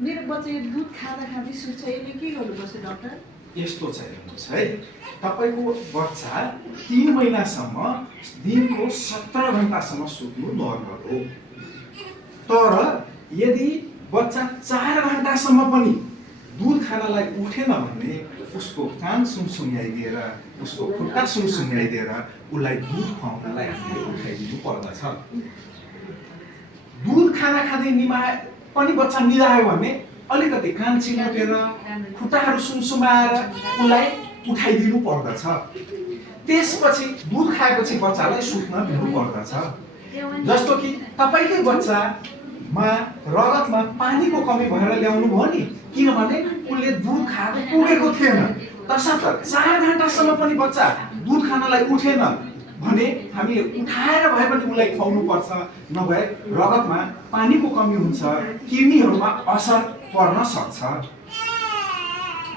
मेरो बच्चा यो दुध खाँदा खाँदै सुत्छ, यसले के गर्नुपर्छ डाक्टर? यस्तो चाहिँ हेर्नुहोस् है, तपाईँको बच्चा 3 महिनासम्म दिनको 17 घण्टासम्म सुत्नु नर्मल हो। तर यदि बच्चा 4 घण्टासम्म पनि दुध खानलाई उठेन भने उसको कान सुमसुम्याइदिएर, उसको खुट्टा सुमसुम्याइदिएर उसलाई दुध खुवाउनलाई हामीले उठाइदिनु पर्दछ। दुध खाना खाँदै निमाए पनि बच्चा निदायो भने अलिकति कान चिमोटेर खुट्टाहरू सुमसुमाएर उसलाई उठाइदिनु पर्दछ। त्यसपछि दुध खाएपछि बच्चालाई सुत्न दिनु पर्दछ। जस्तो कि तपाईँकै बच्चामा रगतमा पानीको कमी भएर ल्याउनु भयो नि, किनभने उसले दुध खाएको पुगेको थिएन, तसर्थ 4 घण्टासम्म पनि बच्चा दुध खानलाई उठेन भने हामीले उठाएर भए पनि उसलाई खुवाउनु पर्छ, नभए रगतमा पानीको कमी हुन्छ, किडनीहरूमा असर पर्न सक्छ।